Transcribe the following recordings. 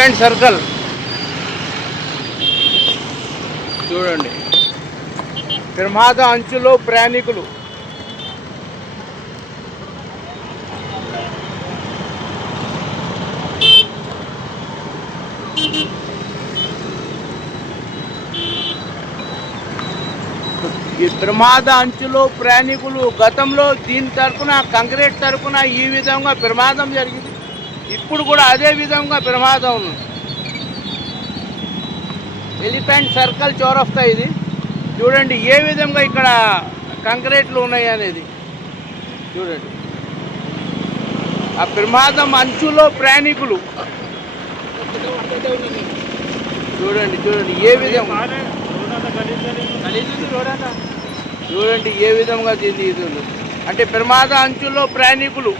Elephant circle చూడండి, ప్రమాద అంచులో ప్రయాణికులు. ఈ ప్రమాద అంచులో ప్రయాణికులు. గతంలో దీని తరఫున కాంక్రీట్ తరఫున ఈ విధంగా ప్రమాదం జరిగింది, ఇప్పుడు కూడా అదే విధంగా ప్రమాదం ఉంది. ఎలిఫెంట్ సర్కిల్ చౌరస్తా ఇది చూడండి, ఏ విధంగా ఇక్కడ కాంక్రీట్లు ఉన్నాయి అనేది చూడండి. ఆ ప్రమాదం అంచులో ప్రయాణికులు చూడండి, చూడండి ఏ విధంగా, చూడండి ఏ విధంగా దీన్ని ఇది ఉంది. అంటే ప్రమాద అంచులో ప్రయాణికులు.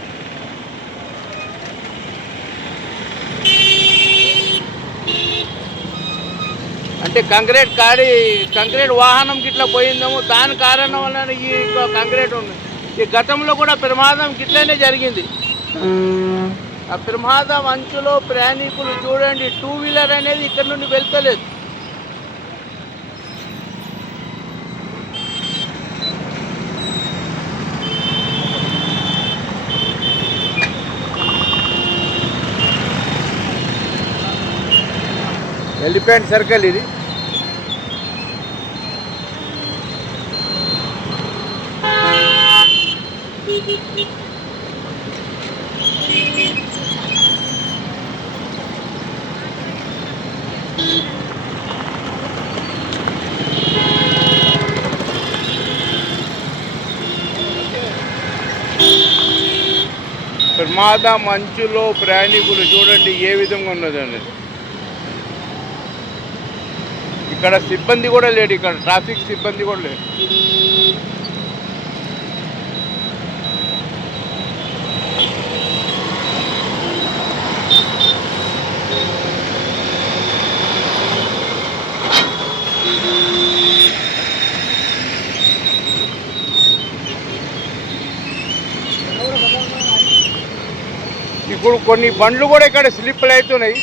అంటే కంక్రీట్ వాహనం గిట్లా పోయిందేమో, దాని కారణం వల్ల ఈ కంక్రీట్ ఉంది. ఈ గతంలో కూడా ప్రమాదం గిట్లనే జరిగింది. ఆ ప్రమాదం అంచులో ప్రయాణికులు చూడండి, 2 వీలర్ అనేది ఇక్కడ నుండి వెళ్తలేదు. ఎలిఫెంట్ సర్కిల్ ఇది. ప్రమాదం అంచులో ప్రయాణికులు చూడండి ఏ విధంగా ఉన్నదండి. ఇక్కడ సిబ్బంది కూడా లేడు, ఇక్కడ ట్రాఫిక్ సిబ్బంది కూడా లేడు. ఇప్పుడు కొన్ని బండ్లు కూడా ఇక్కడ స్లిప్లు అవుతున్నాయి.